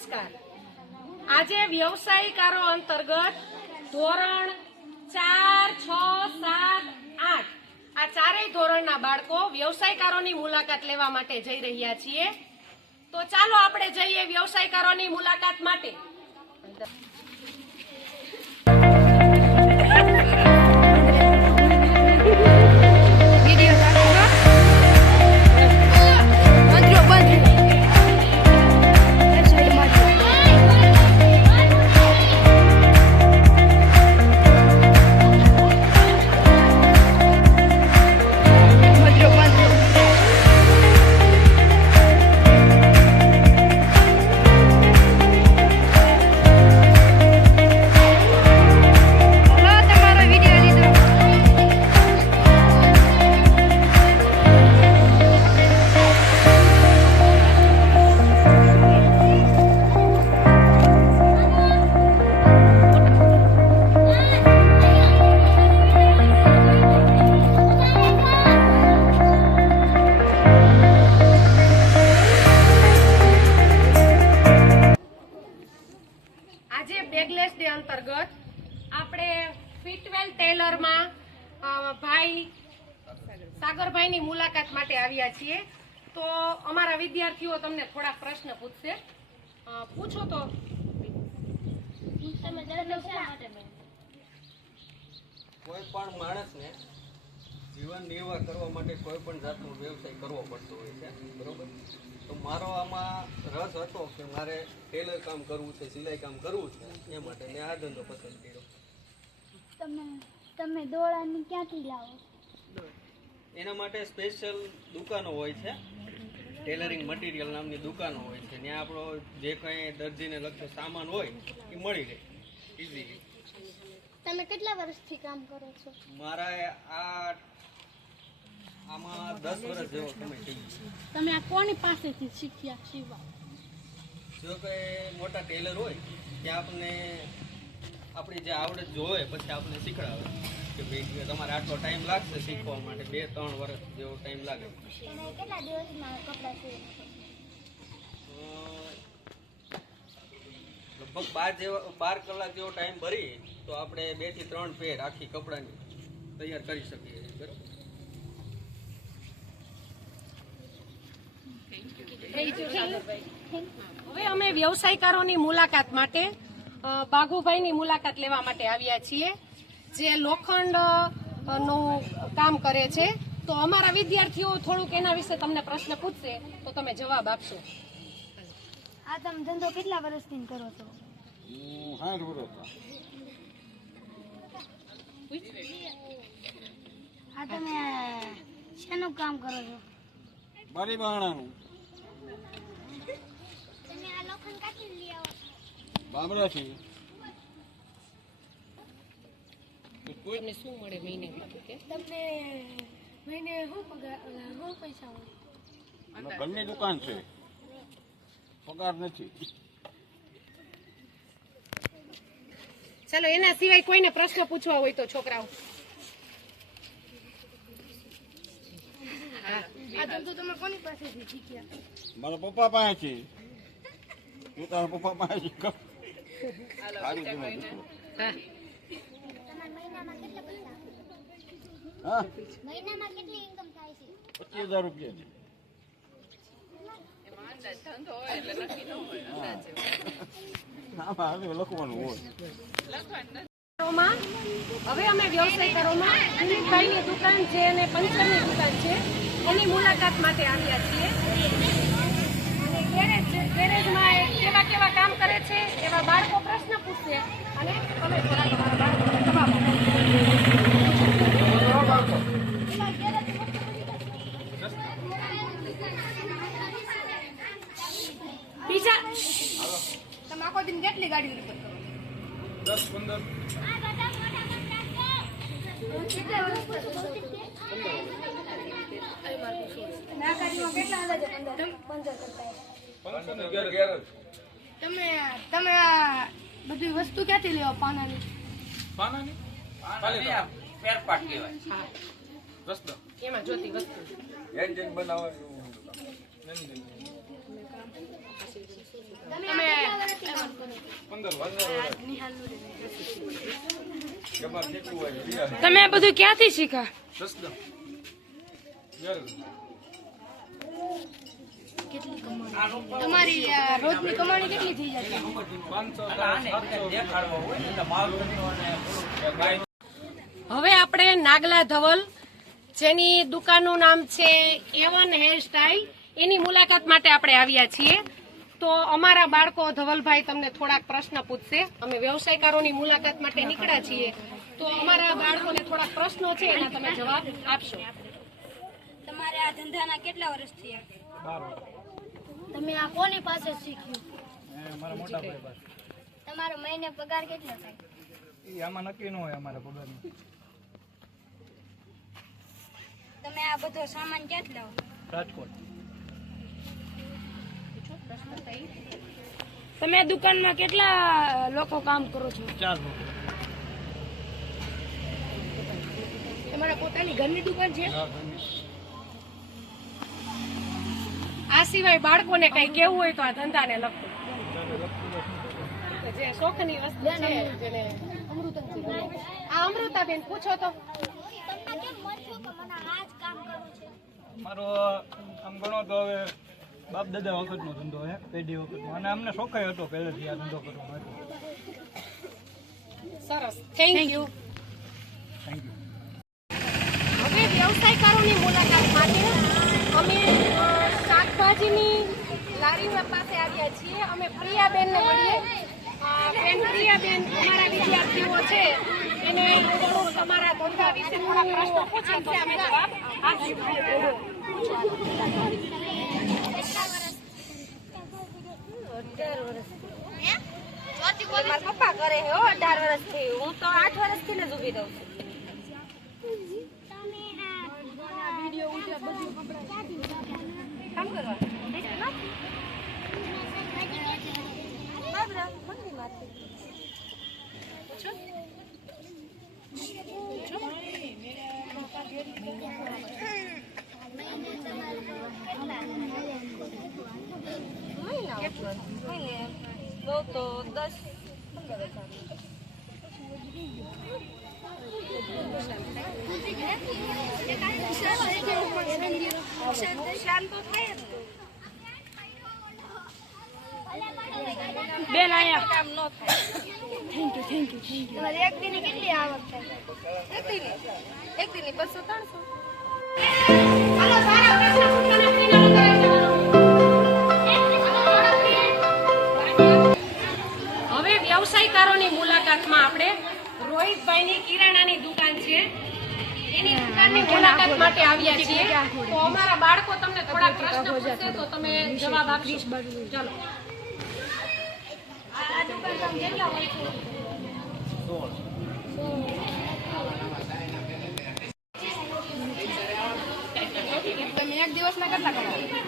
નમસ્કાર. આજે વ્યવસાયકારો અંતર્ગત ધોરણ ચાર, છ, સાત, આઠ, આ ચારેય ધોરણના બાળકો વ્યવસાયકારોની મુલાકાત લેવા માટે જઈ રહ્યા છીએ. તો ચાલો આપણે જઈએ વ્યવસાયકારોની મુલાકાત માટે. આવ્યા છીએ. તો અમારા વિદ્યાર્થીઓ તમને થોડા પ્રશ્ન પૂછશે. પૂછો તો. કોઈ પણ માણસને જીવન નિર્વાહ કરવા માટે કોઈ પણ જાતનો વ્યવસાય કરવો પડતો હોય છે બરોબર? તો મારો આમાં રસ હતો કે મારે ટેલર કામ કરવું છે સિલાઈ કામ કરવું છે એ માટે મેં આ ધંધો પસંદ કર્યો. તમે તમે દોડાને ક્યાંથી લાવો? એના માટે સ્પેશિયલ દુકાનો હોય છે. ટેલરિંગ મટીરિયલ નામની દુકાનો હોય છે. ત્યાં આપણો જે કંઈ દરજીને લગતો સામાન હોય એ મળી રહે. ઇઝીલી તમે કેટલા વર્ષથી કામ કરો છો? મારા આ આમાં દસ વર્ષ જેવો સમય થઈ ગયો. તમે આ કોની પાસેથી શીખ્યા સીવા જો કે મોટા ટેલર હોય ત્યાં આપણને આપણી જે આવડત જોવે પછી આપણને શીખડાવે. કે ભાઈ તમારે આટલો ટાઈમ લાગશે શીખવા માટે બે ત્રણ વર્ષ જેવો ટાઈમ લાગે. કેટલા દિવસમાં કપડાં લગભગ બાર જેવા બાર કલાક જેવો ટાઈમ ભરી તો આપણે બેથી ત્રણ પેર આખી કપડાની તૈયાર કરી શકીએ છીએ બરાબર? હવે અમે વ્યવસાયકારોની મુલાકાત માટે બાઘુભાઈની મુલાકાત લેવા માટે આવ્યા છીએ. જે લોખંડનું કામ કરે છે તો અમારા વિદ્યાર્થીઓ થોડુંક એના વિશે તમને પ્રશ્ન પૂછશે તો તમે જવાબ આપશો. આ તમે ધંધો કેટલા વર્ષથી કરો છો? આ તમે શેનું કામ કરો છો? બારી બાણાનું તમે આ લોખંડ કાઢી લઈ આવો બામરાથી તમને શું મળે મહિને કે? તમને મહિને શું પગાર શું પૈસા મળે ઘરની દુકાન છે. પગાર નથી. ચાલો એના સિવાય કોઈને પ્રશ્ન પૂછવા હોય તો છોકરાઓ. મારા પપ્પા પાસે તું તારા પપ્પા પાસેથી કર સારી જૂનો દીકરો. હા. હા મહિનામાં કેટલી ઇન્કમ થાય છે? પચીસ હજાર રૂપિયાની હવે લખવાનું હવે અમે વ્યવસાયકારોમાં દુકાન છે અને પંચરની દુકાન છે. એની મુલાકાત માટે આવ્યા છીએ. અને ગેરેજ ગેરેજમાં એ કેવા કેવા કામ કરે છે એવા બાળકો પ્રશ્ન પૂછશે. અને અમે થોડા તમારા બાળકોને જવાબ બીજા તમે આખો દિન કેટલી ગાડી રિપેર કરો? દસ પંદર. તમે તમે આ બધી વસ્તુ ક્યાંથી લેવા પાનાની? પાનાની? ફેરપાટ કહેવાય. હા. રસદો એમાં જોતી વસ્તુ. એન્જિન બનાવવાનું. તમે બધું ક્યાંથી ગાય હવે આપણે નાગલા ધવલ, જેની દુકાનનું નામ છે એવન હેર સ્ટાઇલ. એની મુલાકાત માટે આપણે આવ્યા છીએ. તો અમારા બાળકો ધવલભાઈ તમને થોડાક પ્રશ્ન પૂછશે. અમે વ્યવસાયકારોની મુલાકાત માટે નીકળ્યા છીએ. તો અમારા બાળકોને થોડાક પ્રશ્નો છે એના તમે જવાબ આપશો. તમારે આ ધંધાના કેટલા વર્ષ થયા? તમે આ કોની પાસે શીખ્યું? મારા મોટા ભાઈ પાસે. તમારો મહિને પગાર કેટલો થાય? આમાં નક્કી ન હોય અમારા પગાર તમે આ બધો સામાન ક્યાંથી લાવો? રાજકોટ તમે દુકાનમાં કેટલા લોકો કામ કરો છો? ચાર લોકો. તમારા પોતાની ઘરની દુકાન છે? આ સિવાય બાળકોને કઈ કેવું હોય તો આ ધંધાને લગતું. જે શોખની વસ્તુ છે જેને આ અમૃતાબેન પૂછો તો. મારો આમ ગણો તો હવે બાપ દાદા વખતનો ધંધો હે પેઢી વખતનો. અને અમને શોખાય હતો પહેલેથી આ ધંધો કરવાનો હતો. સરસ. થેન્ક યુ થેન્ક યુ હવે વ્યવસાયકારોની મુલાકાત માટે અમે શાકભાજીની લારીઓ પાસે આવ્યા છીએ. અમે પ્રિયાબેનને મળીએ. બેન પ્રિયાબેન અમારા વિદ્યાર્થીઓ છે. એને તમારા ધંધા વિશે થોડા પ્રશ્નો પૂછે છે અમે જવાબ આપીશું મારા પપ્પા કરે હો અઢાર વર્ષથી. હું તો આઠ વર્ષથી ને જ દઉં રહું છું. કામ કરવા બહુ તો દસ પંદર બેન આયા કામ ન થાય thank you thank you thank you તમારે એક દિન કેટલી આવક થાય એક દિન. એક દિનની બસો ત્રણસો. વ્યવસાયકારોની મુલાકાતમાં આપણે રોહિતભાઈની કિરાણાની દુકાન છે. એની દુકાનની મુલાકાત માટે આવ્યા છીએ. તો અમારા બાળકો તમને થોડા પ્રશ્ન પૂછશે તો તમે જવાબ આપશો. ચલો આ દુકાન કેટલા વર્ષો તમે એક દિવસના કેટલા કમાવો?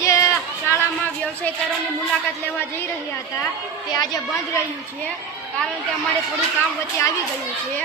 જે શાળામાં વ્યવસાયકારોની મુલાકાત લેવા જઈ રહ્યા હતા તે આજે બંધ રહ્યું છે, કારણ કે અમારે થોડું કામ વચ્ચે આવી ગયું છે.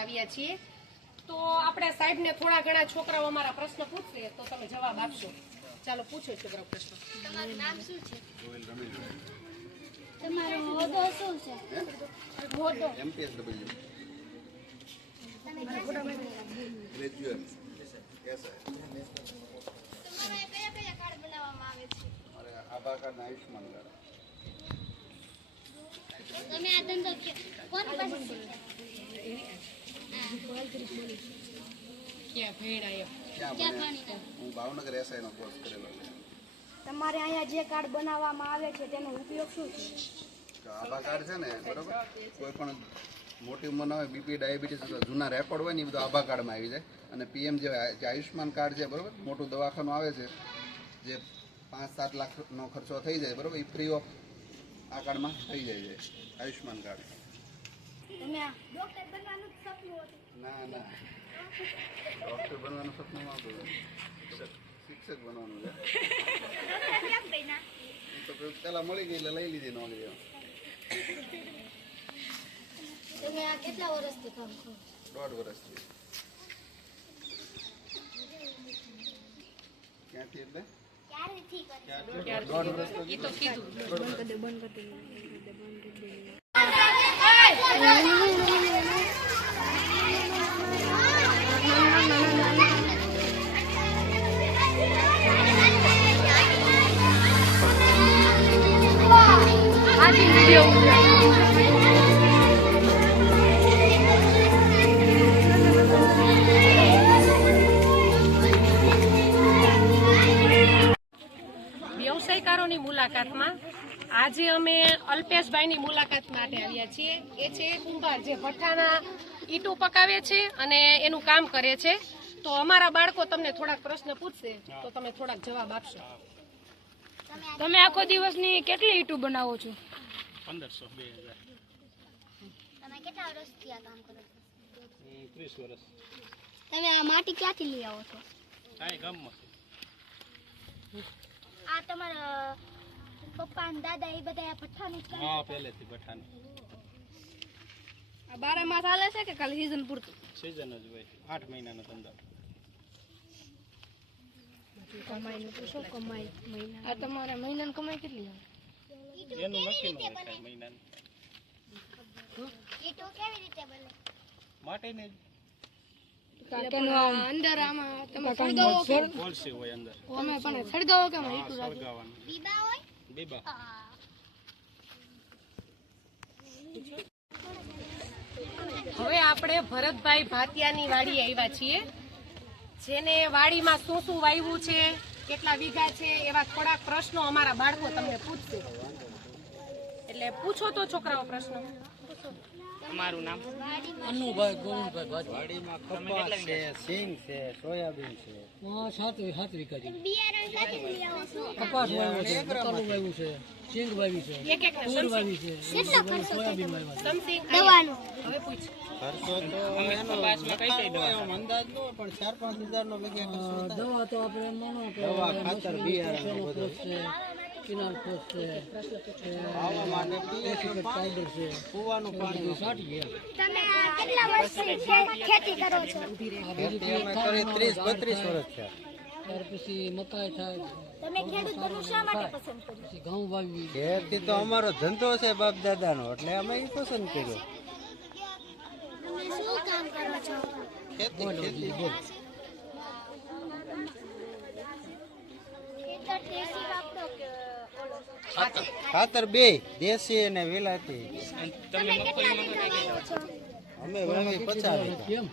આવ્યા છીએ. તો આપણે સાહેબને થોડા ઘણા છોકરાઓ અમારા પ્રશ્ન પૂછશે તો તમે જવાબ આપશો. ચાલો પૂછો છોકરાઓ પ્રશ્ન. તમારું નામ શું છે? તમારો હોદ્દો શું છે? હોદ્દો એમપીએસડબલ્યુ ગ્રેજ્યુએટ. યસ તમારે કયા કયા કાર્ડ બનાવવામાં આવે છે. આભા કાર્ડ આયુષ્માન કાર્ડ તમે આ ધંધો કોણ પાસે? ક્યાં ભેડ ક્યાં ક્યાં હું ભાવનગર એસઆઈ નો કોર્સ કરેલો છે. તમારે અહીંયા જે કાર્ડ બનાવવામાં આવે છે તેનો ઉપયોગ શું છે? આભા કાર્ડ છે ને બરોબર? કોઈ પણ મોટી ઉંમરના હોય બીપી ડાયાબિટીસ જૂના રેકોર્ડ હોય ને એ બધું આભા કાર્ડમાં આવી જાય. અને પીએમ જે આ- જે આયુષ્માન કાર્ડ છે બરોબર? મોટું દવાખાનું આવે છે જે પાંચ સાત લાખનો ખર્ચો થઈ જાય બરોબર? એ ફ્રી ઓફ આ કાર્ડમાં થઈ જાય છે. આયુષ્યમાન કાર્ડ. ના ના. ડોક્ટર બનવાનું સપનું આવતું શિક્ષક બનવાનું છે. તો પેલા મળી ગઈ એટલે લઈ લીધી નોકરી તમે આ કેટલા વર્ષથી કામ કરો? દોઢ વર્ષથી. ક્યાંથી એટલે? ક્યારેથી કરો ક્યાંથી? વ્યવસાયકારોની મુલાકાતમાં. આજે અમે અલ્પેશભાઈની મુલાકાત માટે આવ્યા છીએ. એ છે કુંભાર જે ભઠ્ઠાના ઈટો પકાવે છે અને એનું કામ કરે છે. તો અમારા બાળકો તમને થોડાક પ્રશ્ન પૂછશે તો તમે થોડાક જવાબ આપશો. તમે આખો દિવસની કેટલી ઈટું બનાવો છો? પંદરસો બે હજાર. તમે કેટલા વર્ષથી આ કામ કરો છો? ત્રીસ વર્ષ. તમે આ માટી ક્યાંથી લઈ આવો છો? કાંઈ ગામમાં આ તમારા પપ્પા અને દાદા એ બધા આ પઠાણ જ હા પહેલેથી પઠાણ. આ બારે માસ હાલે છે કે ખાલી સીઝન પૂરતું? સીઝન જ હોય. આઠ મહિનાનો ધંધો. કમાઈ શું કમાઈ મહિના આ તમારા મહિનાની કમાઈ કેટલી આવે? એનું નક્કી ન હોય કાંઈ ઈટો કેવી રીતે બને? માટીને અંદર આમાં તમે સળગાવો કે કોલસી હોય અંદર. તમે પણ સળગાવો કે હા સળગાવાનું બીબા હોય? બીબા. હવે આપણે ભરતભાઈ ભાતિયાની વાડી આવ્યા છીએ જેને વાડીમાં શું શું વાવ્યું છે કેટલા વીઘા છે એવા થોડાક પ્રશ્નો અમારા બાળકો તમને પૂછશે. એટલે પૂછો તો છોકરાઓ પ્રશ્નો. અનુભાઈ ગોવિંદભાઈ વાડીમાં કપાસ છે સિંગ છે સોયાબીન છે. સાત સાત વીઘા જેવું. બિયારણ ક્યાંથી લઈ આવો છો. કપાસ વાવ્યું છે મકાનું વાવ્યું છે સિંગ વાવી છે એક એક તૂર વાવી છે કેટલો ખર્ચો સોયાબીન વાવ્યું છે. સમથિંગ દવાનો. હવે પૂછ. ખર્ચો તો એનો અંદાજ નો પણ ચાર પાંચ હજાર નો લગ્યા દવા તો આપણે માનો દવા ખાતર બિયારણ બધું. છે કિનાર ખોસ છે. આવા માટે પાવડર છે. કુવાનું પાણી સાટી ગયા. તમે આ કેટલા વર્ષથી ખેતી કરો છો? ત્રીસ બત્રીસ વર્ષ છે ત્યાર પછી મકાઈ થાય. તમે ખેડૂત બનવું શા માટે પસંદ કર્યું? પછી ઘઉં વાવી ખેતી તો અમારો ધંધો છે બાપ દાદાનો એટલે અમે એ પસંદ કર્યો. તમે શું કામ કરો છો? ખેતી ખેતી ખેતર દેશી વાપરો કે ઓલો ખાતર. બે દેશી અને વિલાતી અમે વાવી પચાસ વીઘા. કેમ?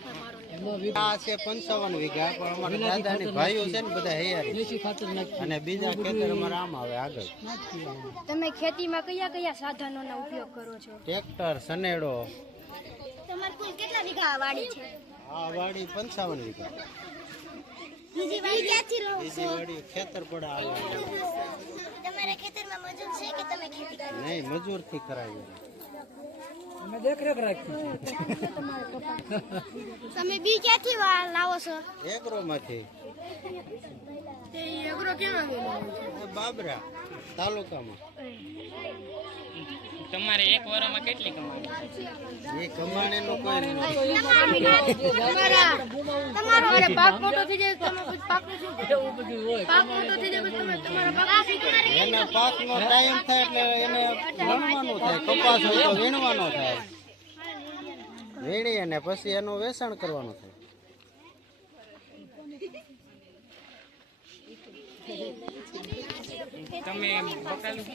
એમાં વી- આ છે પંચાવન વીઘા. પણ અમારા દાદાની ભાઈઓ છે ને બધા હૈયારી અને બીજા ખેતર અમારા આમ આવે આગળ. તમે ખેતીમાં કયા કયા સાધનોનો ઉપયોગ કરો છો? ટ્રેક્ટર સનેડો તમારે કુલ કેટલા વીઘા વાડી છે? આ વાડી પંચાવન વીઘા. બીજી વાડી ક્યાંથી લો બીજી વાડી ખેતર પડા આવે તમારા ખેતરમાં મજૂર છે કે તમે ખેતી કરો? નહીં મજૂરથી કરાવી અમે દેખરેખ રાખી તમે બી ક્યાંથી લાવો છો? કેમ બાબરા તાલુકામાં. તમારે એક વારમાં કેટલી કમાણી એ કમાણીનું કોઈ નથી. તમારા તમારો પાક મોટો થઈ જાય તમે પાક શું એવું બધું હોય. પાક મોટો થઈ જાય તમે તમારા પાક શું કરો? એને પાકનો ટાઈમ થાય એટલે એને વણવાનો થાય કપાસ હોય તો વીણવાનો થાય. વીણી અને પછી એનું વેચાણ કરવાનું થાય. તમે બકાલું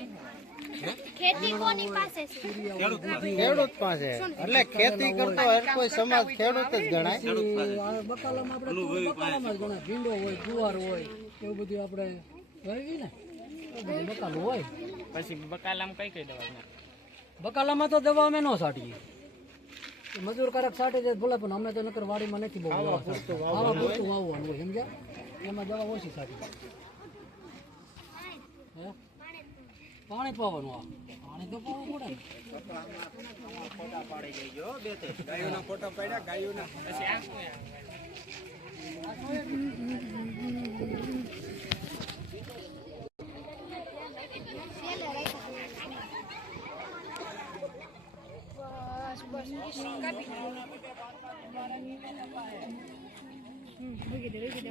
ખેડૂત પાસે. એટલે ખેતી કરતો હર કોઈ સમાજ ખેડૂત જ ગણાય. બકાલામાં આપણે બકાલામાં જ ગણાય ભીંડો હોય જુવાર હોય એવું બધું આપણે વાવી ને બધું બકાલું હોય પછી બકાલામાં કઈ કઈ દવા બકાલામાં તો દવા અમે ન છાંટીએ. મજૂર કારક સાટી છે ભલે પણ અમે તો નકર વાડીમાં નથી બહુ. આવા પૂરતું વાવવાનું હોય સમજ્યા? એમાં દવા ઓછી સાટી હે? પાણી પાવાનું આ પાણી તો પાવું પડે ને પછી આ શું યાર? બસ બસ ઈ કાપી દો. હમ, મૂકી દે, મૂકી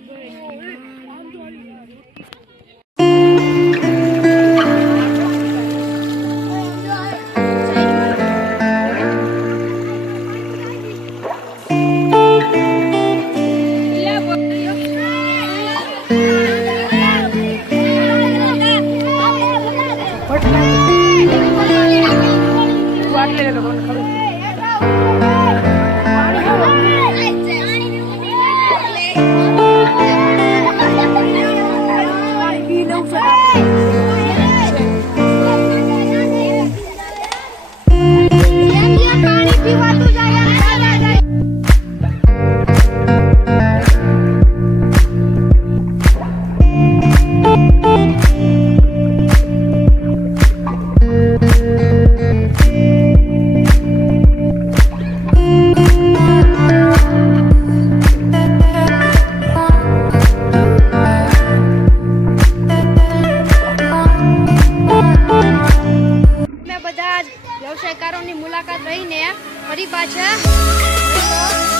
વ્યવસાયકારોની મુલાકાત લઈને ફરી પાછા.